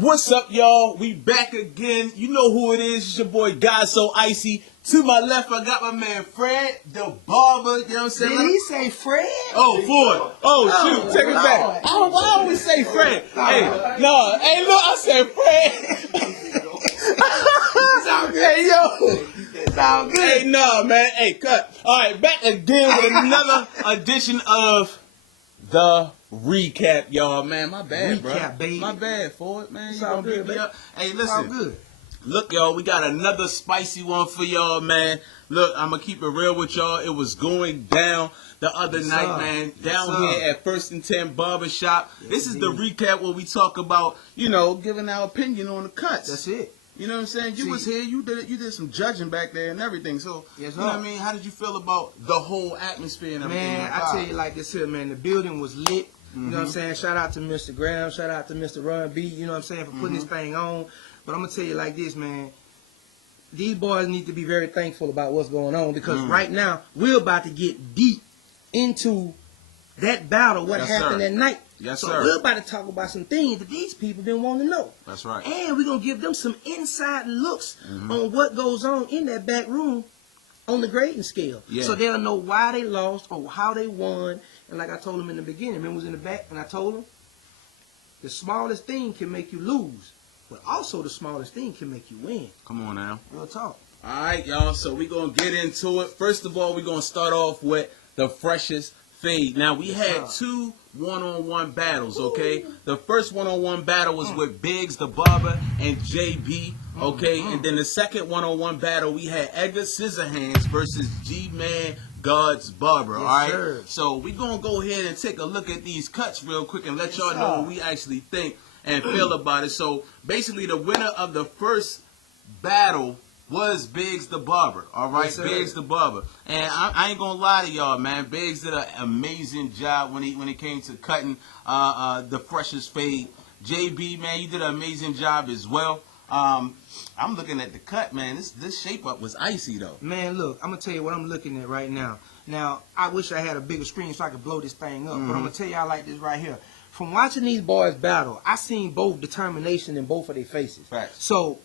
What's up, y'all? We back again. You know who it is. It's your boy, God So Icy. To my left, I got my man, Fred, the barber. You know what I'm saying? Did he say Fred? Oh, Ford. Oh, shoot. Take it back. I always say Fred. Hey, no. Hey, look, I said Fred. It's all good. Hey, yo. It's all good. Hey, no, man. Hey, cut. All right, back again with another edition of the recap, y'all. Man, my bad, bro. Recap, baby. My bad, Ford, man. It's You all gonna beat good, me baby. up? Hey, It's all listen. good. Look, y'all, we got another spicy one for y'all, man. Look, I'm going to keep it real with y'all. It was going down the other night, man. Down here at First and 10 Barbershop. Yes, this is the recap where we talk about, you know, giving our opinion on the cuts. That's it. You know what I'm saying? You was here. You did some judging back there and everything. So, Yes, you know what I mean? How did you feel about the whole atmosphere and everything? Man, I tell you like this here, man. The building was lit. You know what I'm saying? Shout out to Mr. Graham. Shout out to Mr. Ron B. You know what I'm saying? For putting this thing on. But I'm going to tell you like this, man. These boys need to be very thankful about what's going on because right now we're about to get deep into that battle, what happened that night. Yes, so sir. we're about to talk about some things that these people been wanting to know. That's right. And we're going to give them some inside looks on what goes on in that back room on the grading scale. Yeah. So they'll know why they lost or how they won. And like I told them in the beginning, remember was in the back and I told them, the smallest thing can make you lose. But also the smallest thing can make you win. Come on now. Real talk. All right, y'all. So we're going to get into it. First of all, we're going to start off with the freshest fade. Now, we had two one-on-one battles, okay? The first one-on-one battle was with Biggs, the barber, and JB, okay? And then the second one-on-one battle, we had Edgar Scissorhands versus G-Man God's Barber, all right? Sir. So we're going to go ahead and take a look at these cuts real quick and let y'all know what we actually think and feel about it. So basically, the winner of the first battle was Biggs the Barber. All right, Yes, Biggs the Barber. And I ain't gonna lie to y'all, man. Biggs did an amazing job when it came to cutting the freshest fade. JB, man, you did an amazing job as well. I'm looking at the cut, man. This shape up was icy though. Man, look, I'm gonna tell you what I'm looking at right now. Now, I wish I had a bigger screen so I could blow this thing up, but I'm gonna tell y'all like this right here. From watching these boys battle, I seen both determination in both of their faces. Facts. So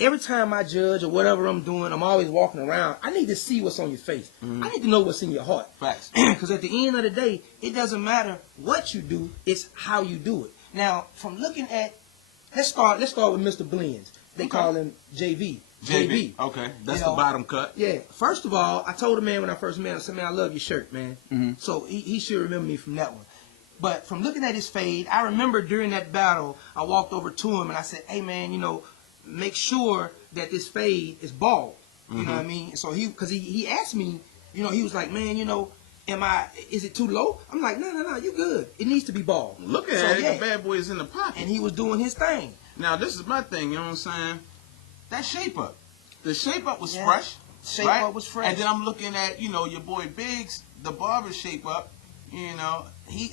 every time I judge or whatever I'm doing, I'm always walking around. I need to see what's on your face. I need to know what's in your heart. Facts. Because at the end of the day, it doesn't matter what you do, it's how you do it. Now, from looking at, let's start with Mr. Blends. They call him JV. JB. Okay, that's You the know, bottom cut. Yeah. First of all, I told the man when I first met him, I said, man, I love your shirt, man. So he should remember me from that one. But from looking at his fade, I remember during that battle, I walked over to him and I said, hey, man, you know, make sure that this fade is bald. You know what I mean? So because he asked me, you know, he was like, man, you know, is it too low? I'm like, no, you good. It needs to be bald. Look at it, the bad boy is in the pocket. And he was doing his thing. Now, this is my thing, you know what I'm saying? That shape up. The shape up was Yeah. fresh. Shape right? up was fresh. And then I'm looking at, you know, your boy Biggs, the barber shape up. You know,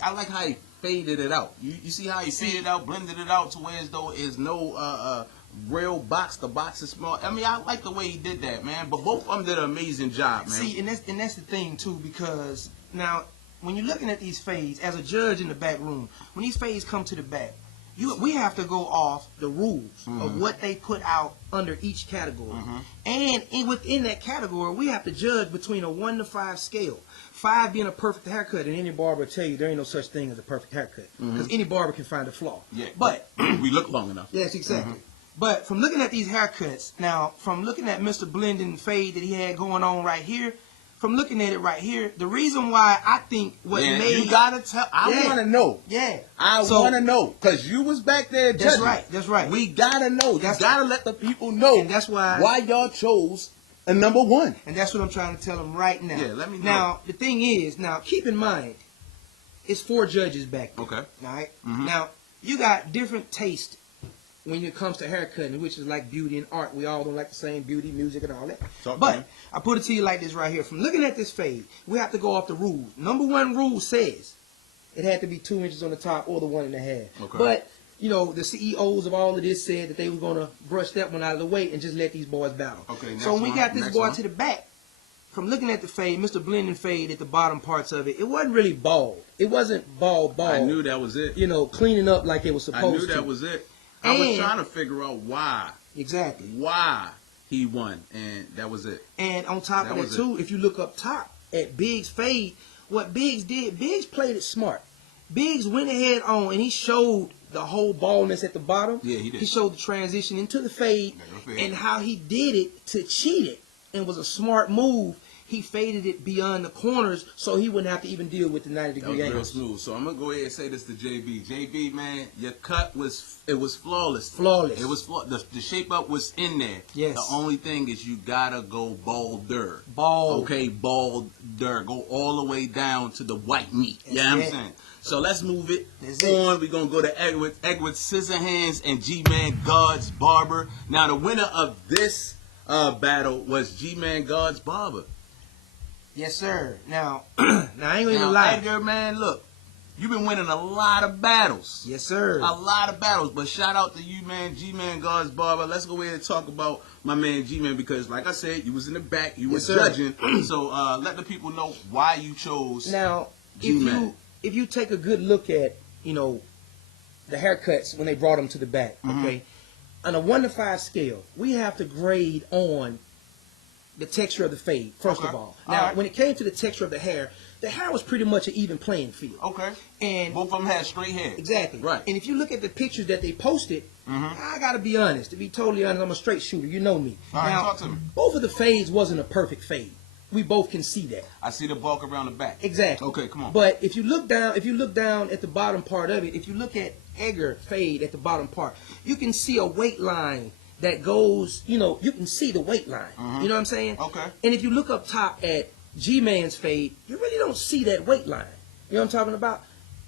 I like how he faded it out. You see how he faded it out, blended it out to where as though there's no real box. The box is small. I mean, I like the way he did that, man. But both of them did an amazing job, man. See, and that's the thing too, because now when you're looking at these fades, as a judge in the back room, when these fades come to the back, we have to go off the rules of what they put out under each category. And within that category, we have to judge between a 1 to 5 scale. 5 being a perfect haircut, and any barber will tell you there ain't no such thing as a perfect haircut. Because any barber can find a flaw. Yeah, but we look long enough. Yes, exactly. But from looking at these haircuts, now, from looking at Mr. Blending fade that he had going on right here, from looking at it right here, the reason why I think what made... You gotta tell... I want to know. Yeah. I want to know. Because you was back there judging. That's right. That's right. We gotta know. You gotta let the people know. And that's why y'all chose a number one. And that's what I'm trying to tell them right now. Yeah, let me know. Now, the thing is, now, keep in mind, it's 4 judges back there. Okay. All right? Now, you got different taste when it comes to haircutting, which is like beauty and art. We all don't like the same beauty, music, and all that. But I put it to you like this right here. From looking at this fade, we have to go off the rules. Number 1 rule says it had to be 2 inches on the top or the 1.5. Okay. But, you know, the CEOs of all of this said that they were going to brush that one out of the way and just let these boys battle. Okay, so when we got this boy to the back, from looking at the fade, Mr. Blending fade at the bottom parts of it, it wasn't really bald. It wasn't bald. I knew that was it. You know, cleaning up like it was supposed to. I knew that was it. I was trying to figure out why. Exactly. Why he won, and that was it. And on top of that too, if you look up top at Biggs' fade, what Biggs did, Biggs played it smart. Biggs went ahead on and he showed the whole baldness at the bottom. Yeah, he did. He showed the transition into the fade and how he did it to cheat it, and was a smart move. He faded it beyond the corners so he wouldn't have to even deal with the 90-degree Real angle. smooth. So I'm gonna go ahead and say this to JB. JB, man, your cut was flawless. Flawless. It was the shape up was in there. Yes. The only thing is you gotta go balder. Bald. Okay, balder. Go all the way down to the white meat. Yeah, you know what I'm saying. So let's move it on. We're gonna go to Edward Scissorhands and G-Man God's Barber. Now the winner of this battle was G-Man God's Barber. Yes, sir. Now I ain't gonna lie. Edgar, man, look, you've been winning a lot of battles. Yes, sir. A lot of battles. But shout out to you, man, G-Man God's Barber. Let's go ahead and talk about my man G-Man, because, like I said, you was in the back, you was judging. So let the people know why you chose Now, G-Man. if you take a good look at, the haircuts when they brought them to the back, okay, on a 1 to 5 scale, we have to grade on the texture of the fade, first of all. Now, when it came to the texture of the hair was pretty much an even playing field. Okay. And both of them had straight hair. Exactly. Right. And if you look at the pictures that they posted, I gotta be honest. To be totally honest, I'm a straight shooter. You know me. All right, now, talk to me. both of the fades wasn't a perfect fade. We both can see that. I see the bulk around the back. Exactly. Okay, come on. But if you look down at the bottom part of it, if you look at Edgar fade at the bottom part, you can see a weight line that goes, you can see the weight line. You know what I'm saying? Okay. And if you look up top at G-Man's fade, you really don't see that weight line. You know what I'm talking about?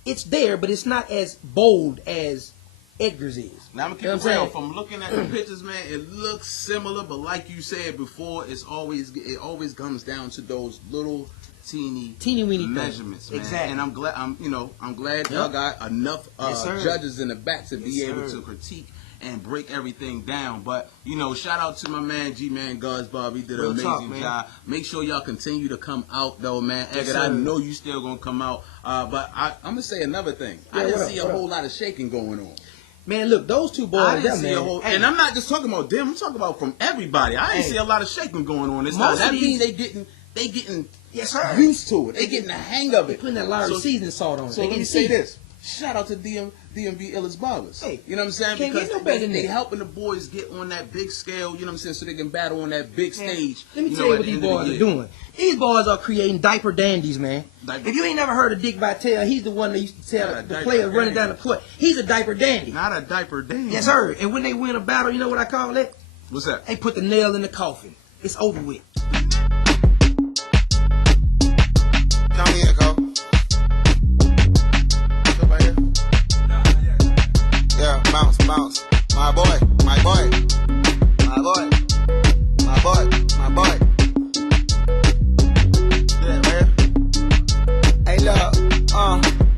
It's there, but it's not as bold as Edgar's is. Now I'm gonna keep it real. From looking at the pictures, man, it looks similar, but like you said before, it always comes down to those little teeny weeny measurements, man. Exactly. And I'm glad y'all got enough judges in the back to be able to critique and break everything down. But shout out to my man G-Man God's Barber. He did an amazing job. Make sure y'all continue to come out though, man. Egg, I know you still gonna come out. But I'm gonna say another thing. I didn't see a whole lot of shaking going on. Man, look, those two boys, I didn't see a whole, and I'm not just talking about them. I'm talking about from everybody. I didn't see a lot of shaking going on this time. That means they getting yes, sir, used to it. They getting the hang of it. They putting that Larry seasoning salt on it. So let me say this. Shout out to DMV Barbers. Hey, you know what I'm saying? Can't because get no better than they helping the boys get on that big scale, you know what I'm saying, so they can battle on that big stage. Let me tell you what these boys are doing. These boys are creating diaper dandies, man. If you ain't never heard of Dick Vitale, he's the one that used to tell the player running down the court. He's a diaper dandy. Not a diaper dandy. Yes, sir. And when they win a battle, you know what I call it? What's that? They put the nail in the coffin. It's over with. Johnny Echo. Yeah, bounce. My boy. Yeah, man. Hey, look,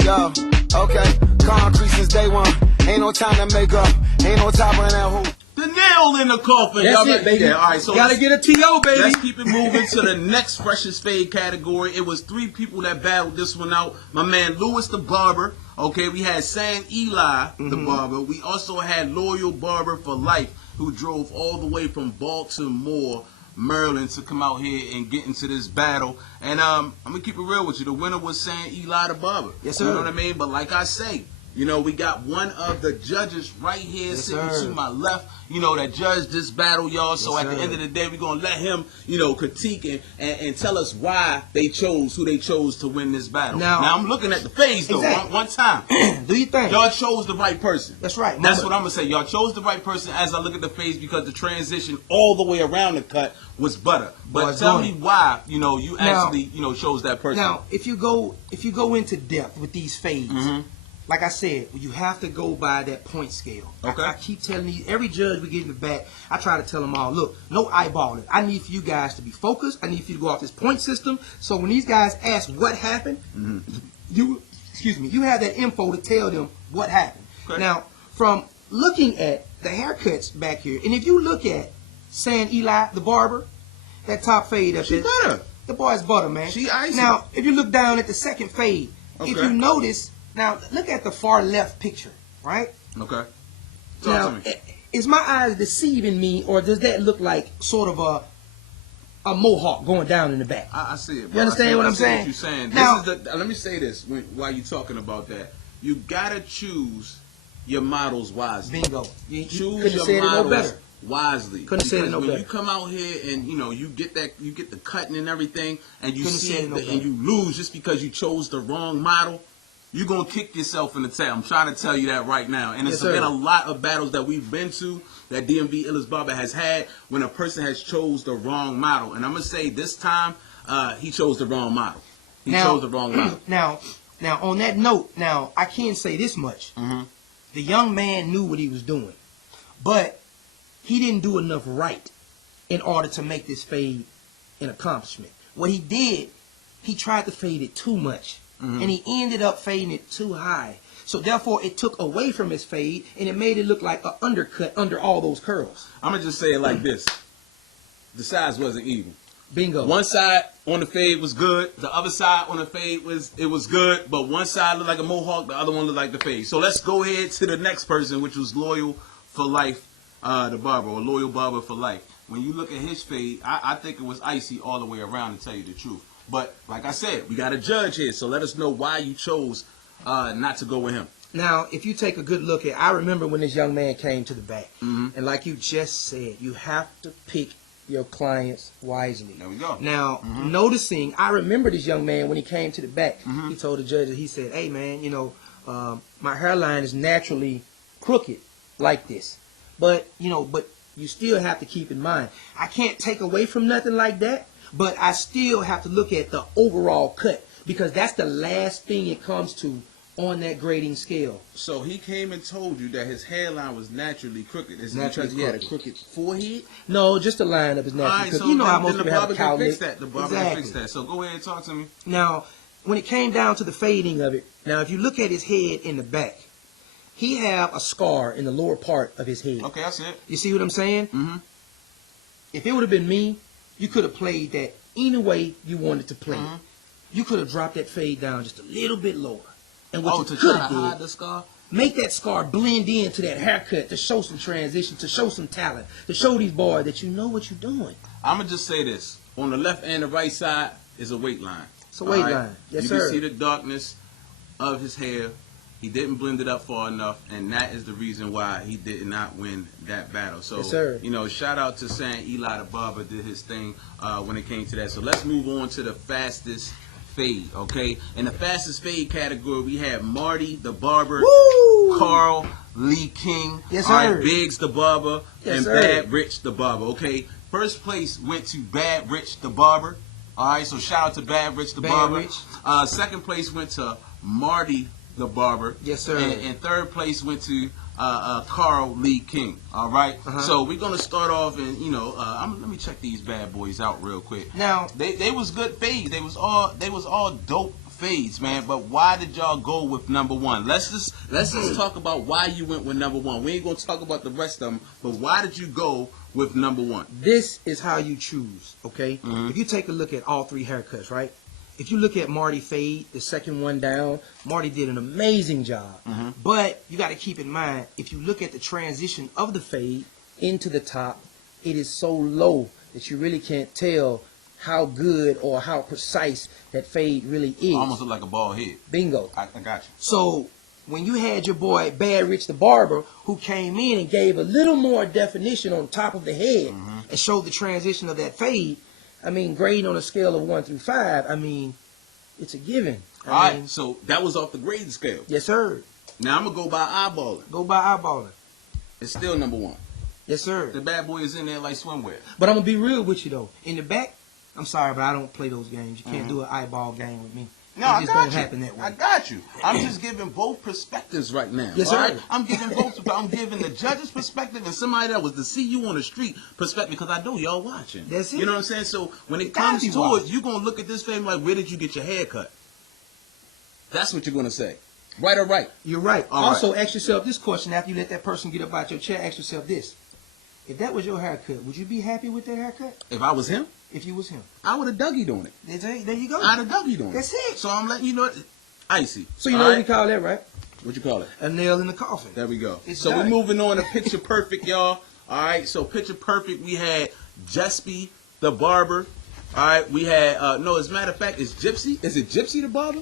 yo, okay. Concrete since day one. Ain't no time to make up. Ain't no time on that hoop. The nail in the coffin. That's it, baby. Yeah, all right, so gotta get a T.O., baby. Let's keep it moving to the next freshest fade category. It was 3 people that battled this one out. My man Lewis the Barber. Okay, we had San Eli the Barber. We also had Loyal Barber for Life, who drove all the way from Baltimore, Maryland, to come out here and get into this battle. And I'm gonna keep it real with you. The winner was San Eli the Barber. Yes, sir. You know what I mean? But like I say, we got one of the judges right here sitting to my left, that judged this battle, y'all. So at the end of the day, we're going to let him, critique and tell us why who they chose to win this battle. Now I'm looking at the face, though, one time. Do you think? Y'all chose the right person. That's right. That's what I'm going to say. Y'all chose the right person as I look at the face, because the transition all the way around the cut was butter. But tell me why, you actually, chose that person. Now, if you go into depth with these fades, like I said, you have to go by that point scale. Okay. I keep telling you, every judge we get in the back, I try to tell them all, look, no eyeballing. I need for you guys to be focused. I need for you to go off this point system. So when these guys ask what happened, you have that info to tell them what happened. Okay. Now, from looking at the haircuts back here, and if you look at San Eli, the Barber, that top fade up there, butter. The boy's butter, man. She icy. Now, if you look down at the second fade, if you notice, now look at the far left picture, right? Okay. Talk to me. Is my eyes deceiving me, or does that look like sort of a mohawk going down in the back? I see it, bro. You understand what I'm I see saying? what you're saying. Now, Let me say this while you're talking about that. You gotta choose your models wisely. bingo. You Choose couldn't have said your it no models better. wisely. Couldn't have said it Because no when better. you come out here and you get the cutting and everything, and you Couldn't have see said it no and better. you lose just because you chose the wrong model, you're gonna kick yourself in the tail. I'm trying to tell you that right now. And it's Yes, sir. been a lot of battles that we've been to that DMV Illest Barber has had when a person has chose the wrong model. And I'm gonna say this time, he chose the wrong model. He chose the wrong model. Now, on that note, I can say this much. Mm-hmm. The young man knew what he was doing, but he didn't do enough right in order to make this fade an accomplishment. What he did, he tried to fade it too much, and he ended up fading it too high. So therefore, it took away from his fade, and it made it look like an undercut under all those curls. I'm gonna just say it like this: the size wasn't even. Bingo. One side on the fade was good. The other side on the fade was good, but one side looked like a mohawk, the other one looked like the fade. So let's go ahead to the next person, which was Loyal for Life, the barber, or Loyal Barber for Life. When you look at his fade, I think it was icy all the way around, to tell you the truth. But like I said, we got a judge here, so let us know why you chose not to go with him. Now, if you take a good look at, I remember when this young man came to the back, and like you just said, you have to pick your clients wisely. There we go. Now, noticing, I remember this young man when he came to the back. He told the judge that he said, "Hey, man, my hairline is naturally crooked like this, but you still have to keep in mind, I can't take away from nothing like that, but I still have to look at the overall cut, because that's the last thing it comes to on that grading scale." So he came and told you that his hairline was naturally crooked. Is it Naturally because he had a crooked. crooked forehead? No, just the line of his All natural. right, Because so you know how then most the people have barber a cow can fix lick. that. The barber can fix that. So go ahead and talk to me. Now, when it came down to the fading of it, now if you look at his head in the back, he have a scar in the lower part of his head. Okay, that's it. You see what I'm saying? Mm-hmm. If it would have been me, you could have played that any way you wanted to play Mm-hmm. it. You could have dropped that fade down just a little bit lower. And what Oh, you to could try to have hide did, the scar? make that scar blend into that haircut to show some transition, to show some talent, to show these boys that you know what you're doing. I'm gonna just say this: on the left and the right side is a weight line. It's a weight All right? line. Yes, you sir. can see the darkness of his hair. He didn't blend it up far enough, and that is the reason why he did not win that battle. So, Yes, sir. Shout out to saying Eli the Barber did his thing when it came to that. So let's move on to the fastest fade, okay? In the fastest fade category, we have Marty the Barber, Woo! Carl Lee King, Yes, all right, sir. Biggs the Barber, Yes, and sir. Bad Rich the Barber, okay? First place went to Bad Rich the Barber. All right, so shout out to Bad Rich the Bad Barber. Rich. Second place went to Marty the Barber. Yes, sir. And third place went to Carl Lee King. All right. So we're gonna start off, and let me check these bad boys out real quick. Now, They was good fades. They was all dope fades, man. But why did y'all go with number one? Let's just talk about why you went with number one. We ain't gonna talk about the rest of them, but why did you go with number one? this is how you choose, okay? Mhm. If you take a look at all three haircuts, right? If you look at Marty fade, the second one down, Marty did an amazing job. Mhm. But you got to keep in mind, if you look at the transition of the fade into the top, it is so low that you really can't tell how good or how precise that fade really is. Almost look like a bald head. Bingo. I got you. So when you had your boy Bad Rich the Barber, who came in and gave a little more definition on top of the head and showed the transition of that fade, I mean, grading on a scale of 1 through 5, I mean, it's a given. All right. So that was off the grading scale. Yes, sir. Now I'm gonna go by eyeballing. Go by eyeballing. It's still number one. Yes, sir. The bad boy is in there like swimwear. But I'm going to be real with you, though. In the back, I'm sorry, but I don't play those games. You can't do an eyeball game with me. No, it I just got don't you. happen that way. I got you. I'm just giving both perspectives right now. Yes, all sir. right? I'm giving both. I'm giving the judge's perspective and somebody that was to see you on the street perspective, because I know y'all watching. That's it. You know what I'm saying? So when it gotta comes be to watching. it, you're gonna look at this thing like, where did you get your hair cut? That's what you're gonna say. Right or right? You're right. All Also, ask yourself this question after you let that person get up out your chair. Ask yourself this. If that was your haircut, would you be happy with that haircut? If I was him, If you was him. I would have Dougie doing it. There you go. I'd have Dougie doing it. That's it. So I'm letting you know, icy. So you All know what right? we call that, right? What you call it? A nail in the coffin. There we go. It's So done. we're moving on to Picture Perfect, y'all. All right. So Picture Perfect, we had Jespy the Barber. All right. We had no. As a matter of fact, it's Gypsy. Is it Gypsy the Barber?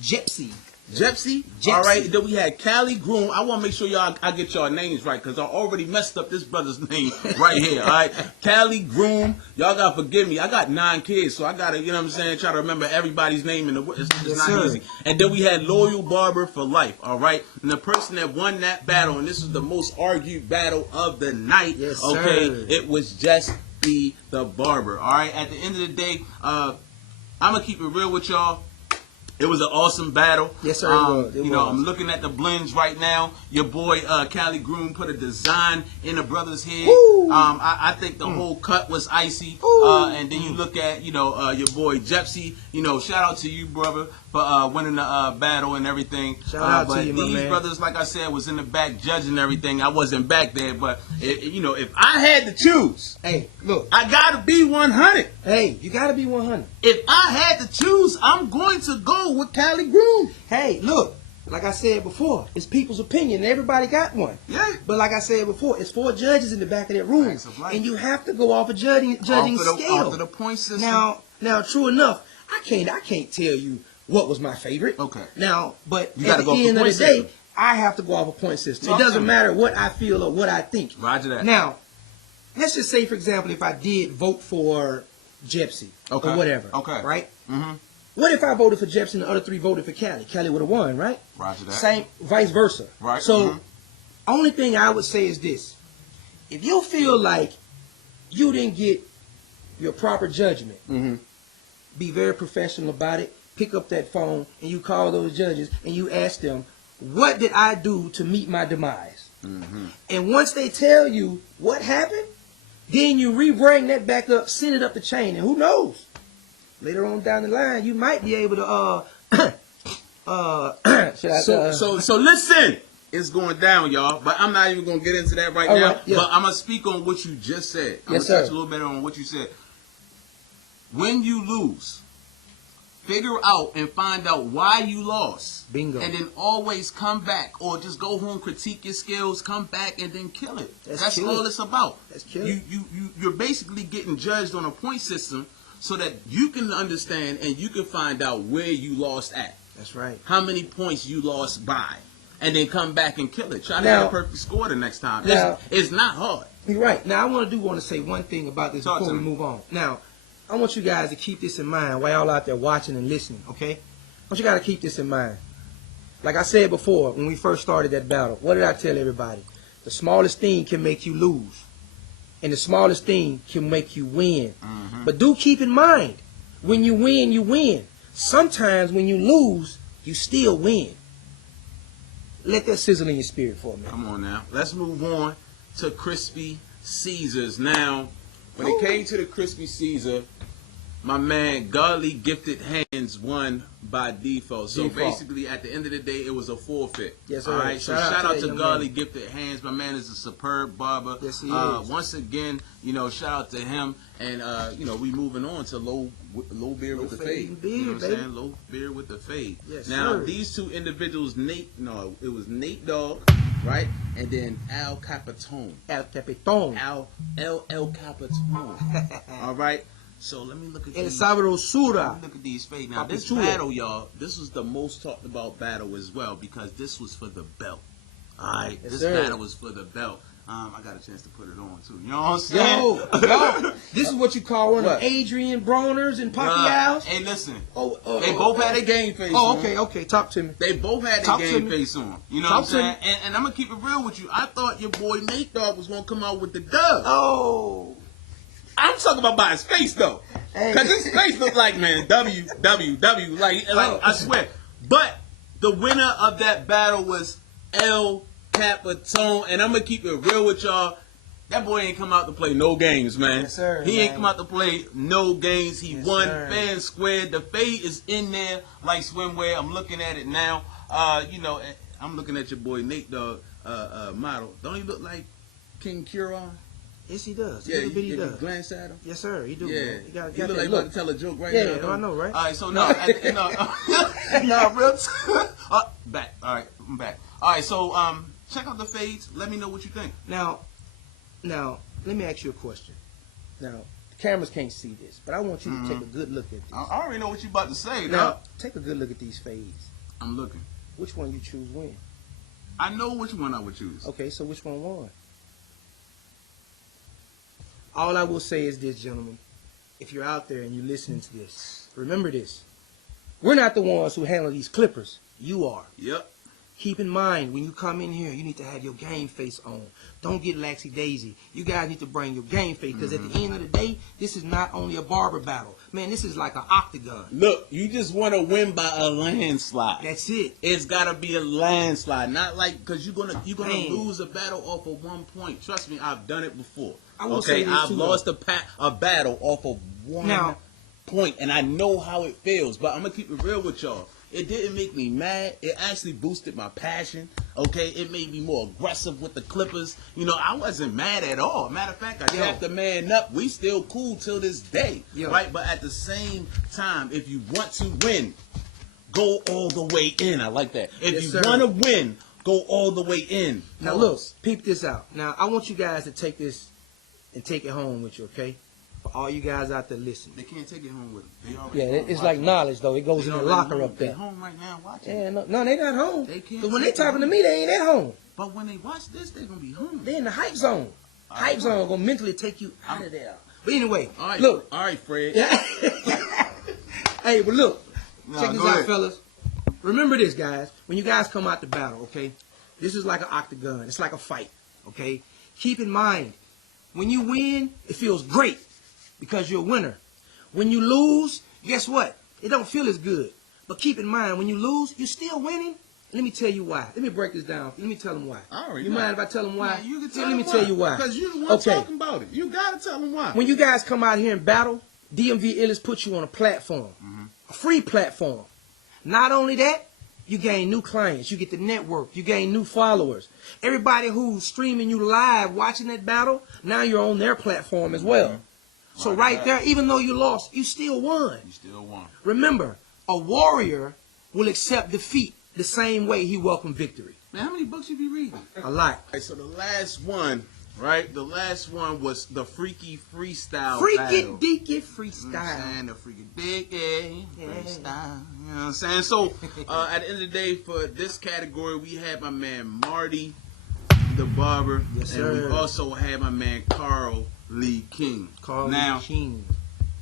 Gypsy. Gypsy. Gypsy. All right. Then we had Cali Groom. I want to make sure I get y'all names right because I already messed up this brother's name right here. All right. Cali Groom. Y'all gotta forgive me. I got 9 kids, so I gotta, you know what I'm saying, try to remember everybody's name in the. It's Yes, not sir. easy. And then we had Loyal Barber for Life. All right. And the person that won that battle, and this is the most argued battle of the night. Yes, okay. sir. It was just be the Barber. All right. At the end of the day, I'm gonna keep it real with y'all. It was an awesome battle. Yes, sir, it was. It you know, was. I'm looking at the blends right now. Your boy Cali Groom put a design in the brother's head. Woo. I think the whole cut was icy. And then you look at, you know, your boy Jepsy. You know, shout out to you, brother, for winning the battle and everything. Shout out but to you, my these man. brothers, like I said, was in the back judging everything. I wasn't back there, but you know, if I had to choose, Hey, look. I gotta be 100. Hey, you gotta be 100. If I had to choose, I'm going to go with Cali Groom. Hey, look. Like I said before, it's people's opinion. Everybody got one. Yeah. But like I said before, it's 4 judges in the back of that room, Facts of life. and you have to go off a judging scale. Off of the point system. Now, true enough, I can't tell you what was my favorite. Okay. Now, but You at gotta the go off the end of the point day, system. I have to go off a point system. Talk It to doesn't me. matter what I feel or what I think. Roger that. Now, let's just say, for example, if I did vote for Jepsy Okay. or whatever, Okay. right? Mm-hmm. What if I voted for Jepsy and the other 3 voted for Cali? Cali would have won, right? Roger that. Same, vice versa. Right. So, Mhm. only thing I would say is this: if you feel like you didn't get your proper judgment, Mm-hmm. be very professional about it. Pick up that phone and you call those judges and you ask them, "What did I do to meet my demise?" Mm-hmm. And once they tell you what happened, then you re-bring that back up, send it up the chain, and who knows? Later on down the line, you might be able to So listen, it's going down, y'all. But I'm not even gonna get into that right All now. right, yeah. But I'm gonna speak on what you just said. I'm Yes, gonna sir. touch a little bit on what you said. When you lose, figure out and find out why you lost. Bingo. And then always come back, or just go home, critique your skills, come back, and then kill it. That's kill all it. it's about. That's kill You're basically getting judged on a point system so that you can understand and you can find out where you lost at. That's right. How many points you lost by, and then come back and kill it. Try to Now- get a perfect score the next time. Now- It's not hard. You're right. Now, I want to say one thing about this Talk before to we me. move on. Now, I want you guys to keep this in mind while y'all out there watching and listening, okay? I want you guys to keep this in mind. Like I said before, when we first started that battle, what did I tell everybody? The smallest thing can make you lose. And the smallest thing can make you win. Mm-hmm. But do keep in mind, when you win, you win. Sometimes when you lose, you still win. Let that sizzle in your spirit for a minute. Come on now. Let's move on to Crispy Caesars. Now, when it came to the Crispy Caesar, my man Godly Gifted Hands won by default. So Default. basically, at the end of the day, it was a forfeit. Yes, sir. All right. So Shout out shout to out that to young Godly man. Gifted Hands. My man is a superb barber. Yes, he is. Once again, you know, shout out to him. And you know, we moving on to low beard with the fade. Beard, You know what I'm baby. saying? Low beard with the fade. Yes, now sir. these 2 individuals, it was Nate Dogg, right, and then Al Capitone. El Capitan. L Capitone. All right. So let me look at El these. Sabrosura. Let me look at these fades. Now this Papichulo. battle, y'all, this was the most talked about battle as well because this was for the belt. All right. Yes, this sir. battle was for the belt. I got a chance to put it on too. You know what I'm saying? Yo, this is what you call one What? of Adrian Broners and Pacquiao's. Hey, listen. Oh, They both had their game face Oh, on. okay. Talk to me. They both had their Talk to game me. face on. You know Talk what I'm to saying? And I'm going to keep it real with you. I thought your boy Nate Dogg was going to come out with the dub. Oh, I'm talking about by his face, though. Hey. Because his face looked like, man, W. Like Oh. I swear. But the winner of that battle was El Capitone. And I'm going to keep it real with y'all. That boy ain't come out to play no games, man. Yes, sir, He ain't man. come out to play no games. He Yes, won sir. fair and square. The fade is in there like swimwear. I'm looking at it now. You know, I'm looking at your boy Nate Dogg model. Don't he look like King Curon? yes, he does. Yeah, Little bit he you does. glance at him. Yes, sir. He do. Yeah, Man. He got he look that like look. about to tell a joke right Yeah, now. I know, right? All right, so no, no, real. back. All right, I'm back. All right, so check out the fades. Let me know what you think. Now, let me ask you a question. Now, the cameras can't see this, but I want you to take a good look at this. I already know what you about to say. Now, take a good look at these fades. I'm looking. Which one you choose when? I know which one I would choose. Okay, so which one won? All I will say is this, gentlemen. If you're out there and you're listening to this, remember this. We're not the ones who handle these clippers. You are. Yep. Keep in mind, when you come in here, you need to have your game face on. Don't get laxy-daisy. You guys need to bring your game face, because at the end of the day, this is not only a barber battle. Man, this is like an octagon. Look, you just want to win by a landslide. That's it. It's gotta be a landslide, not like because you're gonna Man. lose a battle off of 1 point. Trust me, I've done it before. I will say this I've too, lost a battle off of 1 point, and I know how it feels. But I'm gonna keep it real with y'all. It didn't make me mad. It actually boosted my passion. Okay, it made me more aggressive with the clippers. You know, I wasn't mad at all. Matter of fact, I tapped the man up. We still cool till this day, right? But at the same time, if you want to win, go all the way in. I like that. If you want to win, go all the way in. Now look, peep this out. Now I want you guys to take this and take it home with you, okay? For all you guys out there listening. They can't take it home with them. It's like knowledge though. It goes in the locker up there. They home right now watching. Yeah, no, they not home. They can't. Because when they talking to me, they ain't at home. But when they watch this, they're gonna be home. They in the hype zone. Hype zone gonna mentally take you out of there. But anyway, all right, look. All right, Fred. Hey, but look. Check this out, ahead. fellas. Remember this, guys. When you guys come out to battle, okay? This is like an octagon. It's like a fight, okay? Keep in mind, when you win, it feels great because you're a winner. When you lose, guess what? It don't feel as good. But keep in mind, when you lose, you're still winning. Let me tell you why. Let me break this down. Let me tell them why. You mind if I tell them why? Yeah, you can tell Let me tell you why. Because you're the one talking about it. You gotta tell them why. When you guys come out here and battle, DMV'S put you on a platform, a free platform. Not only that, you gain new clients. You get the network. You gain new followers. Everybody who's streaming you live, watching that battle, now you're on their platform as well. So right there, even though you lost, you still won. You still won. Remember, a warrior will accept defeat the same way he welcomed victory. Man, how many books you be reading? A lot. All right, so the last one, right? The last one was the Freaky Freestyle Freaky battle. deaky You freestyle. know what I'm saying? The Freaky Dicky Freestyle. You know what I'm saying? So, at the end of the day, for this category, we had my man Marty, the Barber. Yes, and sir. we also had my man Carl Lee King. Carl now, King.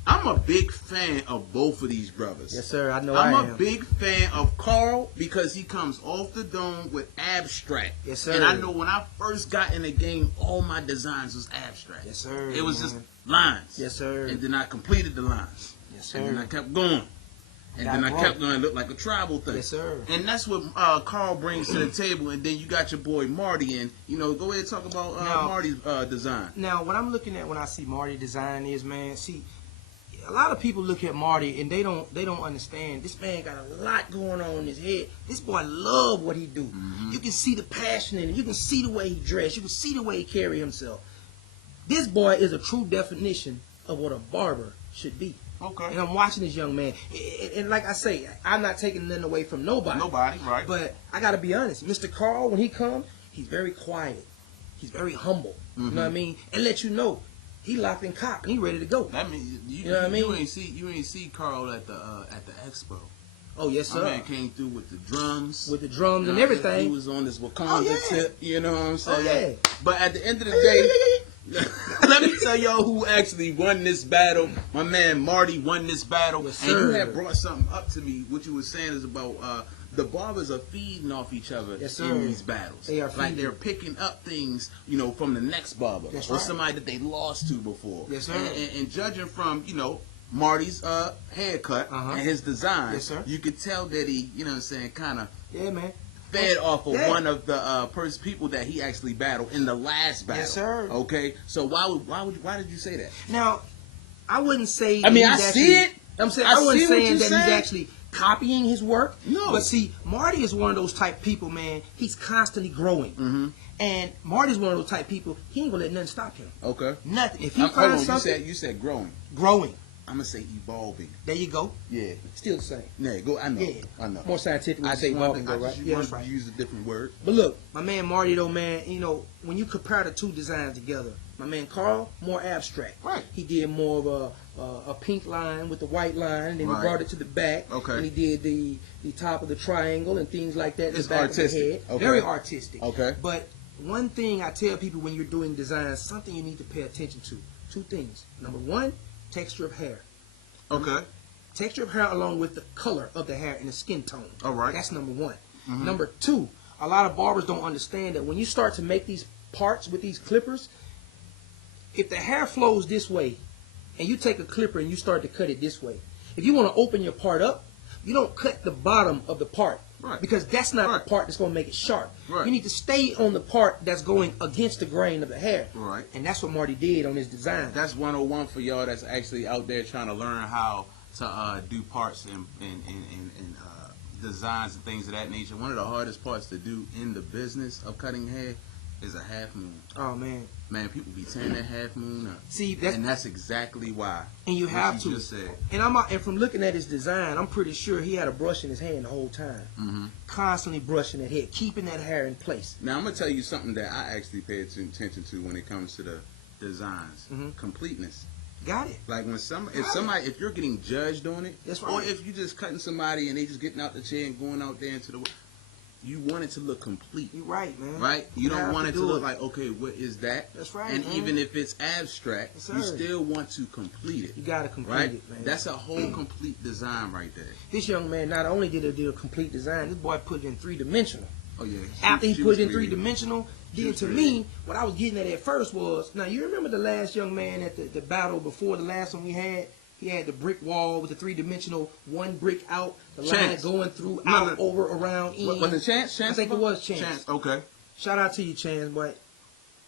I'm a big fan of both of these brothers. Yes, sir. I know I'm I am. a big fan of Carl because he comes off the dome with abstract. Yes, sir. And I know when I first got in the game, all my designs was abstract. Yes, sir. It was just lines. Yes, sir. And then I completed the lines. Yes, sir. And then I kept going. And then I kept going. It looked like a tribal thing. Yes, sir. And that's what Carl brings to the table. And then you got your boy Marty. And, you know, go ahead and talk about Marty's design. Now, what I'm looking at when I see Marty design is, man, see, a lot of people look at Marty and they don't understand. This man got a lot going on in his head. This boy love what he do. You can see the passion in him. You can see the way he dress. You can see the way he carry himself. This boy is a true definition of what a barber should be. Okay. And I'm watching this young man. And like I say, I'm not taking nothing away from nobody. Nobody, right. But I got to be honest. Mr. Carl, when he comes, he's very quiet. He's very humble. You know what I mean? And let you know, he locked in cop and he ready to go. That means you know what I mean? You ain't see Carl at the expo. Oh, yes, sir. My man came through with the drums. With the drums and everything. He was on this Wakanda tip, you know what I'm saying? Oh, yeah. But at the end of the day, let me tell y'all who actually won this battle. My man Marty won this battle. Yes, and you sir. had brought something up to me. What you were saying is about the barbers are feeding off each other Yes, sir. in these battles. They are like feeding. they're picking up things, you know, from the next barber That's or right. somebody that they lost to before. Yes, sir. And judging from, you know, Marty's haircut and his design, Yes, sir. you could tell that he, you know what I'm saying, kind of Yeah, man. fed off of Yeah. one of the people that he actually battled in the last battle. Yes, sir. Okay, so why did you say that? Now, I wouldn't say. I mean, that I he's see it. I'm saying I I wasn't see what saying you're that saying. he's actually copying his work. No. But see, Marty is one of those type people, man. He's constantly growing. And Marty's one of those type people. He ain't gonna let nothing stop him. Okay. Nothing. If he Hold finds on, something, you said growing. growing. I'm gonna say evolving. There you go. Yeah. Still the same. Yeah, go. I know. Yeah. I know. More scientific. I say just evolving, wanted, though, I right? just Yeah, wanted that's right. to use a different word. But look, my man Marty, though, man, you know, when you compare the two designs together, my man Carl, more abstract. Right. He did more of a pink line with the white line, and then Right. he brought it to the back. Okay. And he did the top of the triangle and things like that. in It's the back artistic. Of the head. Okay. Very artistic. Okay. But one thing I tell people when you're doing designs, something you need to pay attention to. Two things. Number one, texture of hair. Okay. Texture of hair along with the color of the hair and the skin tone. All right. That's number one. Mhm. Number two, a lot of barbers don't understand that when you start to make these parts with these clippers, if the hair flows this way and you take a clipper and you start to cut it this way, if you want to open your part up, you don't cut the bottom of the part. Right. Because that's not Right. the part that's going to make it sharp. Right. You need to stay on the part that's going against the grain of the hair. Right. And that's what Marty did on his design. That's 101 for y'all that's actually out there trying to learn how to do parts and designs and things of that nature. One of the hardest parts to do in the business of cutting hair is a half moon. Oh, man. Man, people be tearing that half moon up. See, And that's exactly why. And you what have to. just said. And from looking at his design, I'm pretty sure he had a brush in his hand the whole time, Mm-hmm. constantly brushing that head, keeping that hair in place. Now, I'm going to tell you something that I actually pay attention to when it comes to the designs. Mhm. Completeness. Got it. Like if you're getting judged on it, That's or right. if you're just cutting somebody and they just getting out the chair and going out there into the, you want it to look complete, You're right, man. right? You don't have want to it to do look it. like, okay, what is that? That's right, And man. even if it's abstract, Yes, you sir. still want to complete it, You got to complete right? it, man. That's a whole complete design right there. This young man not only did a complete design, this boy put it in three-dimensional. Oh yeah. After he She put was it in 3D. three-dimensional, She then was to 3D. me, what I was getting at first was, now you remember the last young man at the battle before the last one we had? He had the brick wall with the three-dimensional, one brick out, the line Chance. going through, No, out, no. over, Was around, in. it Chance? I think it was Chance. Okay. Shout out to you, Chance, but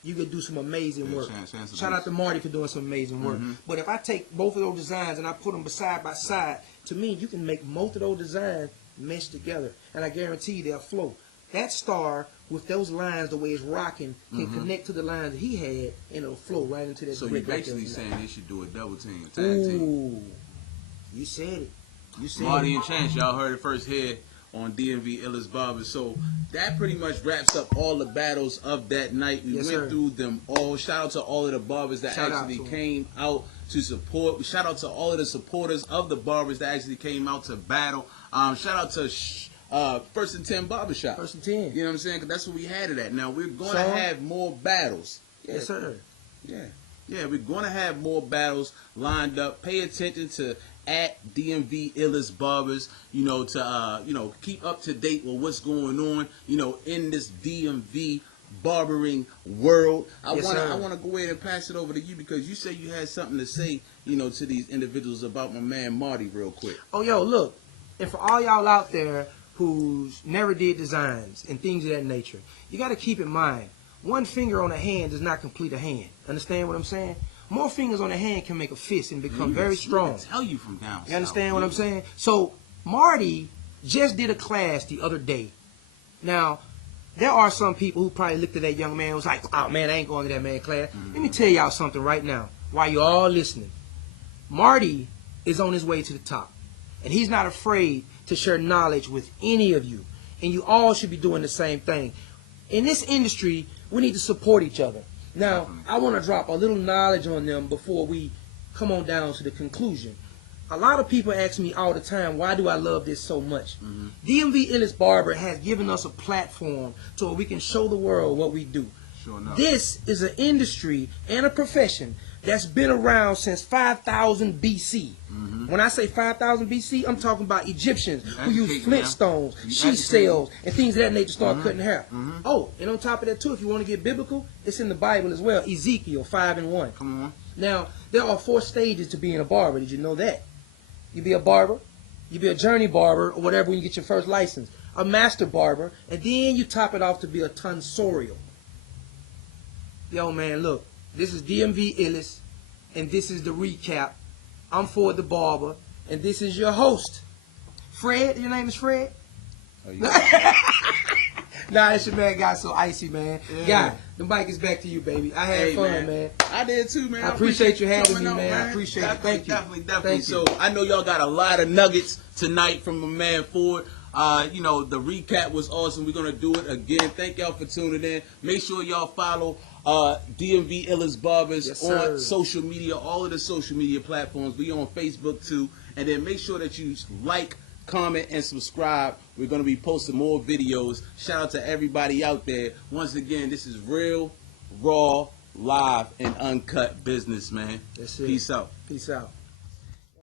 you could do some amazing Yeah, work. Chance is Shout out to amazing. Marty for doing some amazing work. Mhm. But if I take both of those designs and I put them side by side, to me, you can make both of those designs mesh together, and I guarantee you they'll flow. That star with those lines, the way it's rocking, can connect to the lines that he had, and it'll flow right into that. So you're brick right there basically tonight. saying they should do a double team, tag team. Ooh, you said it. You said Marty it. and Chance, y'all heard it first here on DMV'S Barber. So that pretty much wraps up all the battles of that night. We Yes, went sir. through them all. Shout out to all of the barbers that Shout out actually to 'em. came out to support. Shout out to all of the supporters of the barbers that actually came out to battle. Shout out to First and 10 Barbershop. First and 10. You know what I'm saying? 'Cause that's what we had it at. Now we're going So? to have more battles. Yes, sir. Yeah, we're going to have more battles lined up. Pay attention to at DMV'S Barbers, to keep up to date with what's going on, in this DMV barbering world. I Yes, want sir. to go ahead and pass it over to you because you said you had something to say, to these individuals about my man Marty real quick. Oh, yo, look, and for all y'all out there who's never did designs and things of that nature, you got to keep in mind, one finger on a hand does not complete a hand. Understand what I'm saying? More fingers on a hand can make a fist and become very strong. I can tell you from down You understand south. what I'm saying? So Marty just did a class the other day. Now, there are some people who probably looked at that young man and was like, oh man, I ain't going to that man class. Let me tell y'all something right now while you're all listening. Marty is on his way to the top. And he's not afraid to share knowledge with any of you. And you all should be doing the same thing. In this industry, we need to support each other. Now, I want to drop a little knowledge on them before we come on down to the conclusion. A lot of people ask me all the time, why do I love this so much? DMV'S Barber has given us a platform so we can show the world what we do. Sure enough. This is an industry and a profession that's been around since 5000 BC. When I say 5000 BC, I'm talking about Egyptians who used educating now. flintstones, You sheath educating. cells, and things of that nature start cutting hair. Oh, and on top of that too, if you want to get biblical, it's in the Bible as well. Ezekiel 5:1. Come on. Now, there are 4 stages to being a barber. Did you know that? You be a barber, you be a journey barber, or whatever when you get your first license. A master barber, and then you top it off to be a tonsorial. Yo, man, look. This is DMV Illis, and this is the recap. I'm Ford the Barber, and this is your host, Fred. Your name is Fred? Oh, yeah. Nah, this your man got so icy, man. Yeah. Guy, the mic is back to you, baby. I had fun, man. I did too, man. I appreciate you having coming me, on, man. I appreciate it. Thank you. Definitely. Thank So you. I know y'all got a lot of nuggets tonight from my man Ford. You know, the recap was awesome. We're gonna do it again. Thank y'all for tuning in. Make sure y'all follow DMV Illest Barbers Yes, on sir. social media, all of the social media platforms. We on Facebook too. And then make sure that you like, comment, and subscribe. We're going to be posting more videos. Shout out to everybody out there. Once again, this is real, raw, live, and uncut business, man. That's it. Peace out. Peace out.